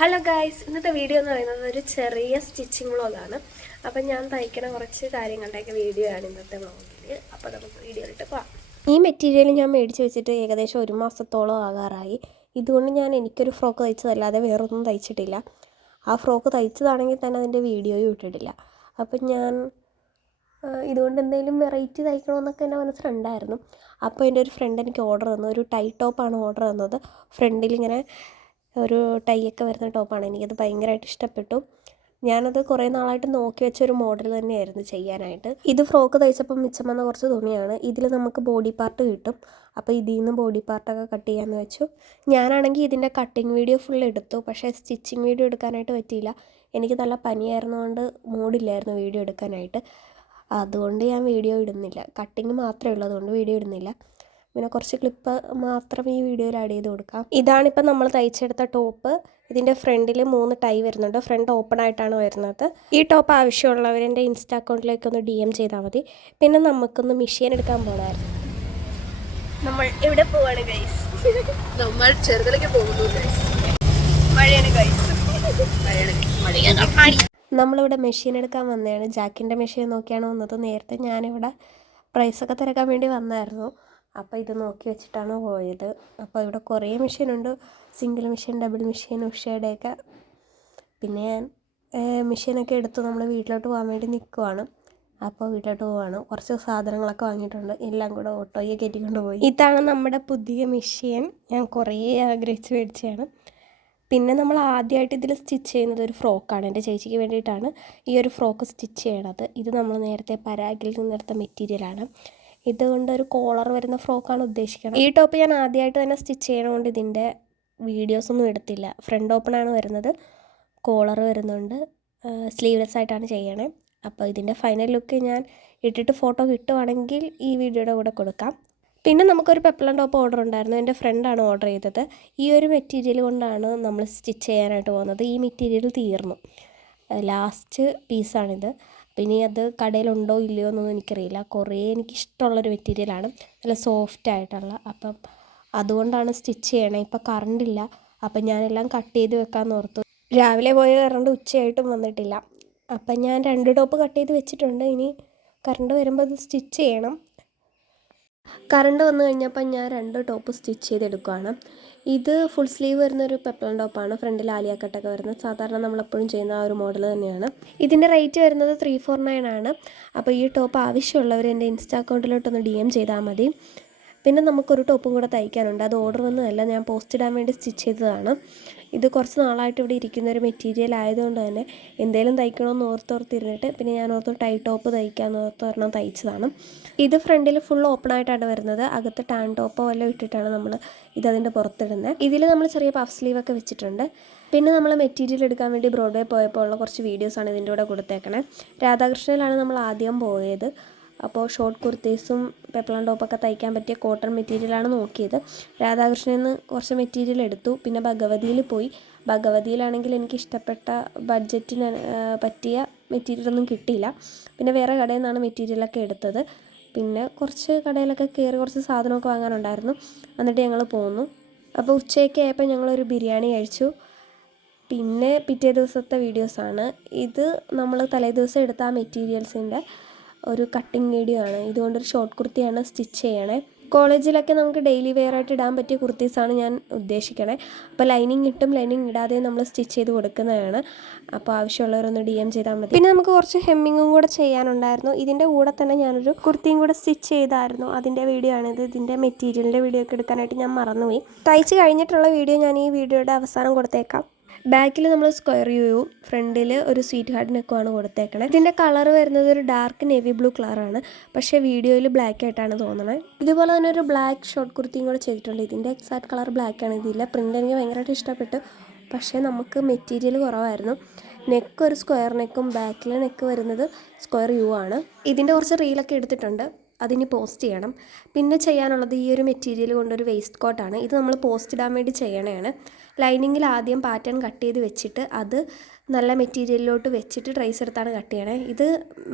Hello guys, ഇന്നത്തെ video എന്ന് പറയുന്നത് ഒരു ചെറിയ സ്റ്റിച്ചിങ് വ്ളോഗാണ്. അപ്പം ഞാൻ തയ്ക്കണ കുറച്ച് കാര്യങ്ങളുടെയൊക്കെ വീഡിയോ ആണ് ഇന്നത്തെ വ്ളോഗിൽ. അപ്പോൾ നമുക്ക് വീഡിയോയിലിട്ട് പോകാം. ഈ മെറ്റീരിയൽ ഞാൻ മേടിച്ച് വെച്ചിട്ട് ഏകദേശം 1 മാസത്തോളം ആകാറായി. ഇതുകൊണ്ട് ഞാൻ എനിക്കൊരു ഫ്രോക്ക് തയ്ച്ചതല്ലാതെ വേറൊന്നും തയ്ച്ചിട്ടില്ല. ആ ഫ്രോക്ക് തയ്ച്ചതാണെങ്കിൽ തന്നെ അതിൻ്റെ വീഡിയോയും ഇട്ടിട്ടില്ല. അപ്പം ഞാൻ ഇതുകൊണ്ട് എന്തെങ്കിലും വെറൈറ്റി തയ്ക്കണമെന്നൊക്കെ എൻ്റെ മനസ്സിലുണ്ടായിരുന്നു. അപ്പോൾ എൻ്റെ ഒരു ഫ്രണ്ട് എനിക്ക് ഓർഡർ തന്നു. ഒരു ടൈ ടോപ്പാണ് ഓർഡർ തന്നത്. ഫ്രണ്ടിലിങ്ങനെ ഒരു ടൈയൊക്കെ വരുന്ന ടോപ്പാണ്. എനിക്കത് ഭയങ്കരമായിട്ട് ഇഷ്ടപ്പെട്ടു. ഞാനത് കുറേ നാളായിട്ട് നോക്കി വെച്ചൊരു മോഡൽ തന്നെയായിരുന്നു ചെയ്യാനായിട്ട്. ഇത് ഫ്രോക്ക് തയ്ച്ചപ്പം മിച്ചം വന്ന കുറച്ച് തുണിയാണ്. ഇതിൽ നമുക്ക് ബോഡി പാർട്ട് കിട്ടും. അപ്പോൾ ഇതിൽ നിന്ന് ബോഡി പാർട്ടൊക്കെ കട്ട് ചെയ്യാമെന്ന് വെച്ചു. ഞാനാണെങ്കിൽ ഇതിൻ്റെ കട്ടിങ് വീഡിയോ ഫുൾ എടുത്തു. പക്ഷേ സ്റ്റിച്ചിങ് വീഡിയോ എടുക്കാനായിട്ട് പറ്റിയില്ല. എനിക്ക് നല്ല പനിയായിരുന്നതുകൊണ്ട് മൂഡില്ലായിരുന്നു വീഡിയോ എടുക്കാനായിട്ട്. അതുകൊണ്ട് ഞാൻ വീഡിയോ ഇടുന്നില്ല. കട്ടിങ് മാത്രമേ ഉള്ളൂ, അതുകൊണ്ട് വീഡിയോ ഇടുന്നില്ല. പിന്നെ കുറച്ച് ക്ലിപ്പ് മാത്രം ഈ വീഡിയോയിൽ ആഡ് ചെയ്ത് കൊടുക്കാം. ഇതാണിപ്പോൾ നമ്മൾ തയ്ച്ചെടുത്ത ടോപ്പ്. ഇതിൻ്റെ ഫ്രണ്ടിൽ 3 ടൈ വരുന്നുണ്ട്. ഫ്രണ്ട് ഓപ്പൺ ആയിട്ടാണ് വരുന്നത്. ഈ ടോപ്പ് ആവശ്യമുള്ളവർ എൻ്റെ ഇൻസ്റ്റാ അക്കൗണ്ടിലേക്കൊന്ന് DM ചെയ്താൽ മതി. പിന്നെ നമുക്കൊന്ന് മെഷീൻ എടുക്കാൻ പോകണമായിരുന്നു. നമ്മൾ എവിടെ പോവാണ് ഗൈസ്? നമ്മൾ ചെറുതിലേക്ക് പോകുന്നു ഗൈസ്. മഴയാണ് ഗൈസ്. മഴയാണ്. നമ്മളിവിടെ മെഷീൻ എടുക്കാൻ വന്നതാണ്. ജാക്കിൻ്റെ മെഷീൻ നോക്കിയാണ് വന്നത്. നേരത്തെ ഞാനിവിടെ പ്രൈസൊക്കെ തിരക്കാൻ വേണ്ടി വന്നായിരുന്നു. അപ്പോൾ ഇത് നോക്കി വെച്ചിട്ടാണ് പോയത്. അപ്പോൾ ഇവിടെ കുറേ മെഷീനുണ്ട്. സിംഗിൾ മെഷീൻ, ഡബിൾ മെഷീൻ, ഉഷയുടെയൊക്കെ. പിന്നെ ഞാൻ മെഷീനൊക്കെ എടുത്ത് നമ്മൾ വീട്ടിലോട്ട് പോകാൻ വേണ്ടി നിൽക്കുവാണ്. അപ്പോൾ വീട്ടിലോട്ട് പോവാണ്. കുറച്ച് സാധനങ്ങളൊക്കെ വാങ്ങിയിട്ടുണ്ട്. എല്ലാം കൂടെ ഓട്ടോയെ കയറ്റിക്കൊണ്ട് പോയി. ഇതാണ് നമ്മുടെ പുതിയ മെഷീൻ. ഞാൻ കുറേ ആഗ്രഹിച്ച് മേടിച്ചതാണ്. പിന്നെ നമ്മൾ ആദ്യമായിട്ട് ഇതിൽ സ്റ്റിച്ച് ചെയ്യുന്നത് ഒരു ഫ്രോക്കാണ്. എൻ്റെ ചേച്ചിക്ക് വേണ്ടിയിട്ടാണ് ഈ ഒരു ഫ്രോക്ക് സ്റ്റിച്ച് ചെയ്യണത്. ഇത് നമ്മൾ നേരത്തെ പരാഗിൽ നിന്നെടുത്ത മെറ്റീരിയലാണ്. ഇതുകൊണ്ട് ഒരു കോളർ വരുന്ന ഫ്രോക്കാണ് ഉദ്ദേശിക്കുന്നത്. ഈ ടോപ്പ് ഞാൻ ആദ്യമായിട്ട് തന്നെ സ്റ്റിച്ച് ചെയ്യണതുകൊണ്ട് ഇതിൻ്റെ വീഡിയോസൊന്നും എടുത്തില്ല. ഫ്രണ്ട് ഓപ്പണാണ് വരുന്നത്, കോളർ വരുന്നുണ്ട്, സ്ലീവ്ലെസ് ആയിട്ടാണ് ചെയ്യണേ. അപ്പോൾ ഇതിൻ്റെ ഫൈനൽ ലുക്ക് ഞാൻ ഇട്ടിട്ട് ഫോട്ടോ കിട്ടുവാണെങ്കിൽ ഈ വീഡിയോയുടെ കൂടെ കൊടുക്കാം. പിന്നെ നമുക്കൊരു പെപ്ലം ടോപ്പ് ഓർഡർ ഉണ്ടായിരുന്നു. എൻ്റെ ഫ്രണ്ടാണ് ഓർഡർ ചെയ്തത്. ഈ ഒരു മെറ്റീരിയൽ കൊണ്ടാണ് നമ്മൾ സ്റ്റിച്ച് ചെയ്യാനായിട്ട് പോകുന്നത്. ഈ മെറ്റീരിയൽ തീർന്നു, ലാസ്റ്റ് പീസാണിത്. പിന്നെ അത് കടയിലുണ്ടോ ഇല്ലയോ എന്നൊന്നും എനിക്കറിയില്ല. കുറേ എനിക്കിഷ്ടമുള്ളൊരു മെറ്റീരിയലാണ്, നല്ല സോഫ്റ്റ് ആയിട്ടുള്ള. അപ്പം അതുകൊണ്ടാണ് സ്റ്റിച്ച് ചെയ്യണേ. ഇപ്പം കറണ്ടില്ല, അപ്പം ഞാനെല്ലാം കട്ട് ചെയ്ത് വെക്കാമെന്ന് ഓർത്തു. രാവിലെ പോയ കറണ്ട് ഉച്ചയായിട്ടും വന്നിട്ടില്ല. അപ്പം ഞാൻ 2 ടോപ്പ് കട്ട് ചെയ്ത് വെച്ചിട്ടുണ്ട്. ഇനി കറണ്ട് വരുമ്പോൾ അത് സ്റ്റിച്ച് ചെയ്യണം. കറണ്ട് വന്നു കഴിഞ്ഞപ്പോൾ ഞാൻ 2 ടോപ്പ് സ്റ്റിച്ച് ചെയ്തെടുക്കുകയാണ്. ഇത് ഫുൾ സ്ലീവ് വരുന്നൊരു പെപ്ലം ടോപ്പാണ്. ഫ്രണ്ടിൽ ആലിയ കട്ടൊക്കെ വരുന്നത്. സാധാരണ നമ്മളെപ്പോഴും ചെയ്യുന്ന ആ ഒരു മോഡൽ തന്നെയാണ്. ഇതിൻ്റെ റേറ്റ് വരുന്നത് 349 ആണ്. അപ്പോൾ ഈ ടോപ്പ് ആവശ്യമുള്ളവർ എൻ്റെ ഇൻസ്റ്റാ അക്കൗണ്ടിലോട്ടൊന്ന് DM ചെയ്താൽ മതി. പിന്നെ നമുക്കൊരു ടോപ്പും കൂടെ തയ്ക്കാനുണ്ട്. അത് ഓർഡർ ഒന്നുമല്ല, ഞാൻ പോസ്റ്റ് ഇടാൻ വേണ്ടി സ്റ്റിച്ച് ചെയ്തതാണ്. ഇത് കുറച്ച് നാളായിട്ട് ഇവിടെ ഇരിക്കുന്ന ഒരു മെറ്റീരിയൽ ആയതുകൊണ്ട് തന്നെ എന്തെങ്കിലും തയ്ക്കണമെന്ന് ഓർത്തോർത്തിരുന്നിട്ട് പിന്നെ ഞാൻ ഓർത്തു ടൈ ടോപ്പ് തയ്ക്കാമെന്ന് ഓർത്തൊരെണ്ണം തയ്ച്ചതാണ്. ഇത് ഫ്രണ്ടിൽ ഫുൾ ഓപ്പൺ ആയിട്ടാണ് വരുന്നത്. അകത്ത് ടാൻ ടോപ്പോ വല്ലതും ഇട്ടിട്ടാണ് നമ്മൾ ഇതതിൻ്റെ പുറത്തിടുന്നത്. ഇതിൽ നമ്മൾ ചെറിയ പഫ് സ്ലീവൊക്കെ വെച്ചിട്ടുണ്ട്. പിന്നെ നമ്മൾ മെറ്റീരിയൽ എടുക്കാൻ വേണ്ടി ബ്രോഡ്വേ പോയപ്പോൾ ഉള്ള കുറച്ച് വീഡിയോസാണ് ഇതിൻ്റെ കൂടെ കൊടുത്തേക്കണേ. രാധാകൃഷ്ണയിലാണ് നമ്മൾ ആദ്യം പോയത്. അപ്പോൾ ഷോർട്ട് കുർത്തീസും പെപ്ലം ടോപ്പൊക്കെ തയ്ക്കാൻ പറ്റിയ കോട്ടൺ മെറ്റീരിയലാണ് നോക്കിയത്. രാധാകൃഷ്ണനിൽ നിന്ന് കുറച്ച് മെറ്റീരിയൽ എടുത്തു. പിന്നെ ഭഗവതിയിൽ പോയി. ഭഗവതിയിലാണെങ്കിൽ എനിക്ക് ഇഷ്ടപ്പെട്ട ബഡ്ജറ്റിന് പറ്റിയ മെറ്റീരിയലൊന്നും കിട്ടിയില്ല. പിന്നെ വേറെ കടയിൽ നിന്നാണ് മെറ്റീരിയലൊക്കെ എടുത്തത്. പിന്നെ കുറച്ച് കടയിലൊക്കെ കയറി കുറച്ച് സാധനമൊക്കെ വാങ്ങാനുണ്ടായിരുന്നു. എന്നിട്ട് ഞങ്ങൾ പോന്നു. അപ്പോൾ ഉച്ചയൊക്കെ ആയപ്പോൾ ഞങ്ങളൊരു ബിരിയാണി കഴിച്ചു. പിന്നെ പിറ്റേ ദിവസത്തെ വീഡിയോസാണ് ഇത്. നമ്മൾ തലേദിവസം എടുത്ത ആ മെറ്റീരിയൽസിൻ്റെ ഒരു കട്ടിങ് വീഡിയോ ആണ്. ഇതുകൊണ്ടൊരു ഷോർട്ട് കുർത്തിയാണ് സ്റ്റിച്ച് ചെയ്യണേ. കോളേജിലൊക്കെ നമുക്ക് ഡെയിലി വെയർ ആയിട്ട് ഇടാൻ പറ്റിയ കുർത്തീസാണ് ഞാൻ ഉദ്ദേശിക്കണേ. അപ്പോൾ ലൈനിങ് ഇട്ടും ലൈനിങ് ഇടാതെ നമ്മൾ സ്റ്റിച്ച് ചെയ്ത് കൊടുക്കുന്നതാണ്. അപ്പോൾ ആവശ്യമുള്ളവരൊന്ന് DM ചെയ്താൽ മതി. പിന്നെ നമുക്ക് കുറച്ച് ഹെമ്മിങ്ങും കൂടെ ചെയ്യാനുണ്ടായിരുന്നു. ഇതിൻ്റെ കൂടെ തന്നെ ഞാനൊരു കുർത്തിയും കൂടെ സ്റ്റിച്ച് ചെയ്തായിരുന്നു. അതിൻ്റെ വീഡിയോ ആണിത്. ഇതിൻ്റെ മെറ്റീരിയലിൻ്റെ വീഡിയോ ഒക്കെ എടുക്കാനായിട്ട് ഞാൻ മറന്നുപോയി. തയ്ച്ച് കഴിഞ്ഞിട്ടുള്ള വീഡിയോ ഞാൻ ഈ വീഡിയോയുടെ അവസാനം കൊടുത്തേക്കാം. ബാക്കിൽ നമ്മൾ സ്ക്വയർ യുവും ഫ്രണ്ടിൽ ഒരു സ്വീറ്റ് ഹാർട്ട് നെക്കുമാണ് കൊടുത്തേക്കണേ. ഇതിൻ്റെ കളർ വരുന്നത് ഒരു ഡാർക്ക് നേവി ബ്ലൂ കളറാണ്. പക്ഷേ വീഡിയോയിൽ ബ്ലാക്ക് ആയിട്ടാണ് തോന്നണത്. ഇതുപോലെ തന്നെ ഒരു ബ്ലാക്ക് ഷോർട്ട് കുർത്തിയും കൂടെ ചെയ്തിട്ടുണ്ട്. ഇതിൻ്റെ എക്സാക്ട് കളർ ബ്ലാക്കാണ്. ഇതില്ല പ്രിൻ്റ് എനിക്ക് ഭയങ്കരമായിട്ട് ഇഷ്ടപ്പെട്ടു. പക്ഷേ നമുക്ക് മെറ്റീരിയൽ കുറവായിരുന്നു. നെക്ക് ഒരു സ്ക്വയർ നെക്കും ബാക്കിലെ നെക്ക് വരുന്നത് സ്ക്വയർ യു ആണ്. ഇതിൻ്റെ കുറച്ച് റീലൊക്കെ എടുത്തിട്ടുണ്ട്. അതിനി പോസ്റ്റ് ചെയ്യണം. പിന്നെ ചെയ്യാനുള്ളത് ഈ ഒരു മെറ്റീരിയൽ കൊണ്ടൊരു വേസ്റ്റ് കോട്ടാണ്. ഇത് നമ്മൾ പോസ്റ്റ് ഇടാൻ വേണ്ടി ചെയ്യണതാണ്. ലൈനിങ്ങിൽ ആദ്യം പാറ്റേൺ കട്ട് ചെയ്ത് വെച്ചിട്ട് അത് നല്ല മെറ്റീരിയലിലോട്ട് വെച്ചിട്ട് ട്രേസ് എടുത്താണ് കട്ട് ചെയ്യണേ. ഇത്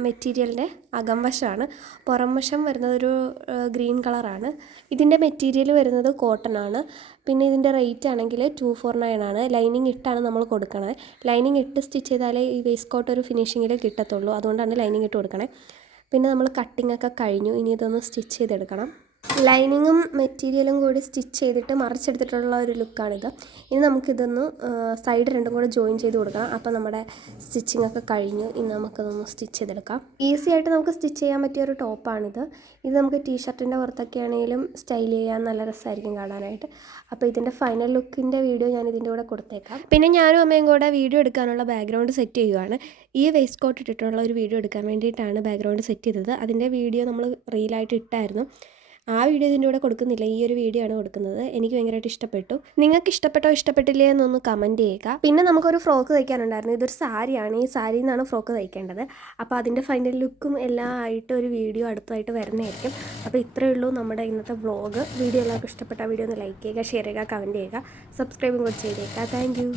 മെറ്റീരിയലിൻ്റെ അകം വശമാണ്. പുറം വശം വരുന്നത് ഒരു ഗ്രീൻ കളറാണ്. ഇതിൻ്റെ മെറ്റീരിയൽ വരുന്നത് കോട്ടൺ ആണ്. പിന്നെ ഇതിൻ്റെ റേറ്റ് ആണെങ്കിൽ 249 ആണ്. ലൈനിങ് ഇട്ടാണ് നമ്മൾ കൊടുക്കണത്. ലൈനിങ് ഇട്ട് സ്റ്റിച്ച് ചെയ്താലേ ഈ വേസ്റ്റ് കോട്ട് ഒരു ഫിനിഷിങ്ങിൽ കിട്ടത്തുള്ളൂ. അതുകൊണ്ടാണ് ലൈനിങ് ഇട്ട് കൊടുക്കണേ. പിന്നെ നമ്മൾ കട്ടിംഗ് ഒക്കെ കഴിഞ്ഞു. ഇനി ഇതൊന്ന് സ്റ്റിച്ച് ചെയ്തെടുക്കണം. ലൈനിങ്ങും മെറ്റീരിയലും കൂടി സ്റ്റിച്ച് ചെയ്തിട്ട് മറിച്ചെടുത്തിട്ടുള്ള ഒരു ലുക്കാണിത്. ഇനി നമുക്കിതൊന്ന് സൈഡ് രണ്ടും കൂടെ ജോയിൻ ചെയ്ത് കൊടുക്കണം. അപ്പോൾ നമ്മുടെ സ്റ്റിച്ചിങ് ഒക്കെ കഴിഞ്ഞു. ഇനി നമുക്കിതൊന്ന് സ്റ്റിച്ച് ചെയ്തെടുക്കാം. ഈസി ആയിട്ട് നമുക്ക് സ്റ്റിച്ച് ചെയ്യാൻ പറ്റിയ ഒരു ടോപ്പാണിത്. ഇത് നമുക്ക് ടീഷർട്ടിൻ്റെ പുറത്തൊക്കെ ആണെങ്കിലും സ്റ്റൈൽ ചെയ്യാൻ നല്ല രസമായിരിക്കും കാണാനായിട്ട്. അപ്പോൾ ഇതിൻ്റെ ഫൈനൽ ലുക്കിൻ്റെ വീഡിയോ ഞാൻ ഇതിൻ്റെ കൂടെ കൊടുത്തേക്കാം. പിന്നെ ഞാനും അമ്മയും കൂടെ വീഡിയോ എടുക്കാനുള്ള ബാക്ക്ഗ്രൗണ്ട് സെറ്റ് ചെയ്യുവാണ്. ഈ വേസ്റ്റ് കോട്ട് ഇട്ടിട്ടുള്ള ഒരു വീഡിയോ എടുക്കാൻ വേണ്ടിയിട്ടാണ് ബാക്ക്ഗ്രൗണ്ട് സെറ്റ് ചെയ്തത്. അതിൻ്റെ വീഡിയോ നമ്മൾ റീലായിട്ട് ഇട്ടായിരുന്നു. ആ വീഡിയോ ഇതിൻ്റെ കൂടെ കൊടുക്കുന്നില്ല, ഈ ഒരു വീഡിയോ ആണ് കൊടുക്കുന്നത്. എനിക്ക് ഭയങ്കരമായിട്ട് ഇഷ്ടപ്പെട്ടു. നിങ്ങൾക്ക് ഇഷ്ടപ്പെട്ടോ ഇഷ്ടപ്പെട്ടില്ലേ എന്നൊന്ന് കമൻറ്റ് ചെയ്യുക. പിന്നെ നമുക്കൊരു ഫ്രോക്ക് തയ്ക്കാനുണ്ടായിരുന്നു. ഇതൊരു സാരിയാണ്. ഈ സാരിയിൽ നിന്നാണ് ഫ്രോക്ക് തയ്ക്കേണ്ടത്. അപ്പോൾ അതിൻ്റെ ഫൈനൽ ലുക്കും എല്ലാം ആയിട്ട് ഒരു വീഡിയോ അടുത്തായിട്ട് വരുന്നതായിരിക്കും. അപ്പോൾ ഇത്രയേ ഉള്ളൂ നമ്മുടെ ഇന്നത്തെ വ്ളോഗ്. വീഡിയോ എല്ലാവർക്കും ഇഷ്ടപ്പെട്ട വീഡിയോ ഒന്ന് ലൈക്ക് ചെയ്യുക, ഷെയർ ചെയ്യുക, കമൻറ്റ് ചെയ്യുക, സബ്സ്ക്രൈബും കൂടി ചെയ്തേക്കുക. Thank you.